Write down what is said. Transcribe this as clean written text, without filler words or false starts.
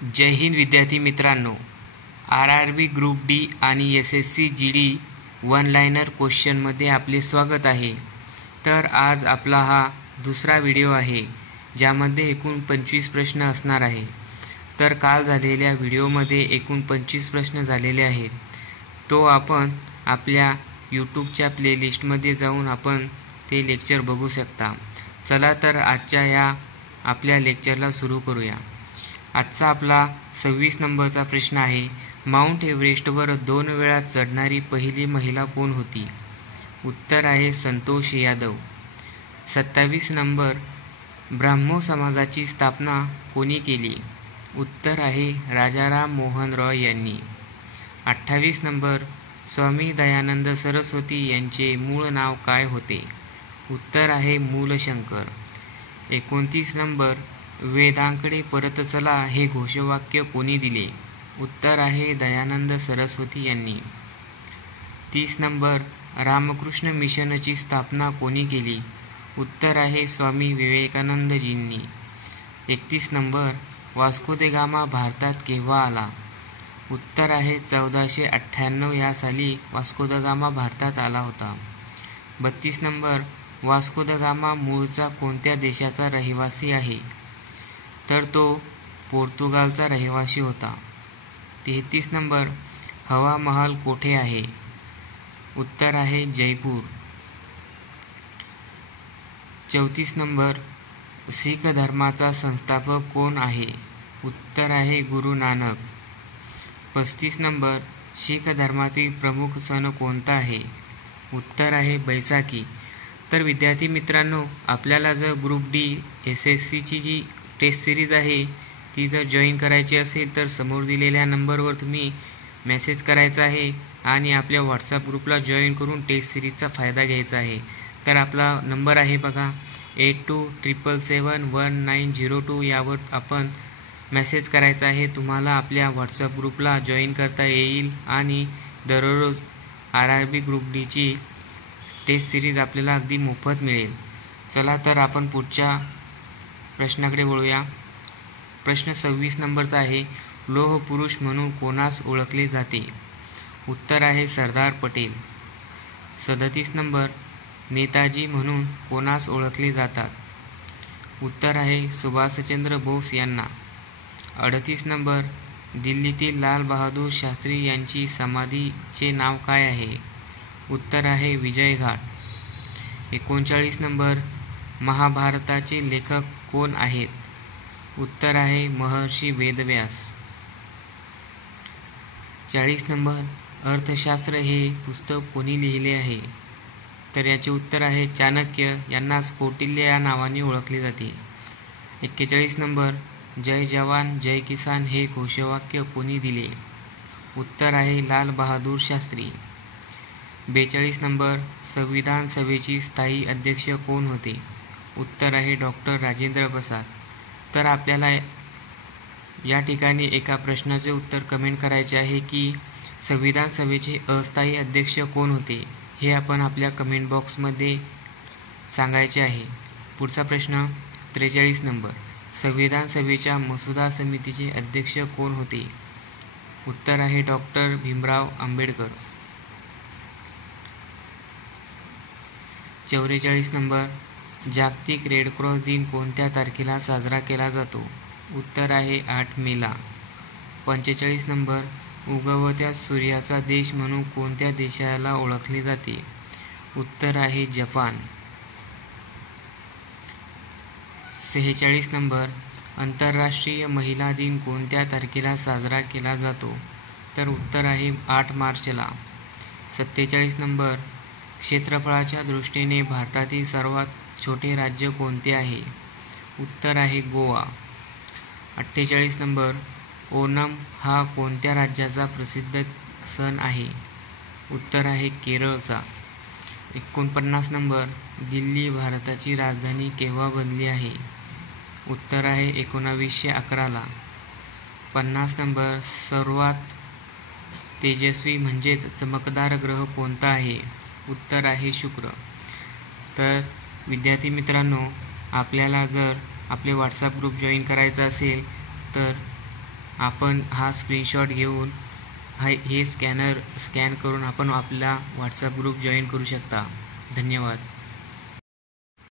जय हिंद विद्यार्थी मित्रांनो, RRB group D आणि SSC GD वन लाइनर क्वेश्चनमध्ये आपले स्वागत आहे। तर आज आपला हा दुसरा व्हिडिओ आहे ज्यामध्ये एकूण 25 प्रश्न असणार आहे। तर काल झालेल्या व्हिडिओमध्ये एकूण 25 प्रश्न झालेले आहेत, तो आपण आपल्या यूट्यूबच्या प्लेलिस्टमध्ये जाऊन आपण ते लेक्चर बघू शकता। चला तर आजच्या या आपल्या लेक्चरला सुरू करूया। आजचा आपला 26 नंबरचा प्रश्न आहे, माउंट एव्हरेस्टवर 2 वेळा चढणारी पहिली महिला कोण होती? उत्तर आहे संतोष यादव। 27 नंबर, ब्राह्मो समाजाची स्थापना कोणी केली? उत्तर आहे राजाराम मोहन रॉय यांनी। 28 नंबर, स्वामी दयानंद सरस्वती यांचे मूळ नाव काय होते? उत्तर आहे मूलशंकर। 29 नंबर, वेदांकडे परत चला हे घोषवाक्य कोणी दिले? उत्तर आहे दयानंद सरस्वती यांनी। 30 नंबर, रामकृष्ण मिशनची स्थापना कोणी केली? उत्तर आहे स्वामी विवेकानंदजींनी। 31 नंबर, वास्को द गामा भारतात केव्हा आला? उत्तर आहे 1498 या साली वास्को द गामा भारतात आला होता। 32 नंबर, वास्को द गामा मूळचा कोणत्या देशाचा रहिवासी आहे? तर तो पोर्तुगालचा रहिवासी होता। 33 नंबर, हवा महल कोठे आहे? उत्तर आहे जयपूर। 34 नंबर, शीख धर्माचा संस्थापक कोण आहे? उत्तर आहे गुरु नानक। 35 नंबर, शीख धर्मातील प्रमुख सण कोणता आहे? उत्तर आहे बैसाखी। तर विद्यार्थी मित्रांनो, आपल्याला जर ग्रुप डी SSCची जी टेस्ट सिरीज आहे ती जर जॉईन करायची असेल तर समोर दिलेल्या नंबरवर तुम्ही मेसेज करायचा आहे आणि आपल्या व्हॉट्सअप ग्रुपला जॉईन करून टेस्ट सिरीजचा फायदा घ्यायचा आहे। तर आपला नंबर आहे बघा 8277711902, यावर आपण मेसेज करायचा आहे। तुम्हाला आपल्या व्हॉट्सअप ग्रुपला जॉईन करता येईल आणि दररोज RRB ग्रुप डीची टेस्ट सिरीज आपल्याला अगदी मोफत मिळेल। चला तर आपण पुढच्या प्रश्नाकडे वळूया। प्रश्न 26 नंबरचा आहे, लोह पुरुष म्हणून कोणास ओळखले जाते? उत्तर आहे सरदार पटेल। 37 नंबर, नेताजी म्हणून कोणास ओळखले जातात? उत्तर आहे सुभाषचंद्र बोस यांना। 38 नंबर, दिल्लीतील लाल बहादूर शास्त्री यांची समाधीचे नाव काय आहे? उत्तर आहे विजय घाट। 39 नंबर, महाभारताचे लेखक कोण आहेत? उत्तर आहे महर्षी वेदव्यास। 40 नंबर, अर्थशास्त्र हे पुस्तक कोणी लिहिले आहे? तर याचे उत्तर आहे चाणक्य, यांनाच कौटिल्य या नावाने ओळखले जाते। 41 नंबर, जय जवान जय किसान हे घोषवाक्य कोणी दिले? उत्तर आहे लाल बहादूर शास्त्री। 42 नंबर, संविधान सभेची स्थायी अध्यक्ष कोण होते? उत्तर आहे डॉक्टर राजेंद्र प्रसाद। तर आपल्याला या ठिकाणी एका प्रश्नाचे उत्तर कमेंट करायचे आहे की संविधान सभेचे अस्थायी अध्यक्ष कोण होते, हे आपण आपल्या कमेंट बॉक्समध्ये सांगायचे आहे। पुढचा प्रश्न 43 नंबर, संविधान सभेच्या मसुदा समितीचे अध्यक्ष कोण होते? उत्तर आहे डॉक्टर भीमराव आंबेडकर। 44 नंबर, जागतिक रेड क्रॉस दिन कोणत्या तारखेला साजरा केला जातो? उत्तर आहे 8 मेला। 45 नंबर, उगवत्या सूर्याचा देश म्हणून कोणत्या देशाला ओळखले जाते? उत्तर आहे जपान। 46 नंबर, आंतरराष्ट्रीय महिला दिन कोणत्या तारखेला साजरा केला जातो? तर उत्तर आहे 8 मार्चला। 47 नंबर, क्षेत्रफळाच्या दृष्टीने भारतातील सर्वात छोटे राज्य कोणते आहे? उत्तर आहे गोवा। 48 नंबर, ओणम हा कोणत्या राज्याचा प्रसिद्ध सण आहे? उत्तर आहे केरळचा। 49 नंबर, दिल्ली भारताची राजधानी केव्हा बनली आहे? उत्तर आहे 1911ला। 50 नंबर, सर्वात तेजस्वी म्हणजेच चमकदार ग्रह कोणता आहे? उत्तर आहे शुक्र। तर विद्यार्थी मित्रांनो, आपल्याला जर आपले व्हॉट्सअप ग्रुप जॉईन करायचा असेल तर आपण हा स्क्रीनशॉट घेऊन हे स्कॅन करून आपण आपला व्हॉट्सअप ग्रुप जॉईन करू शकता. धन्यवाद.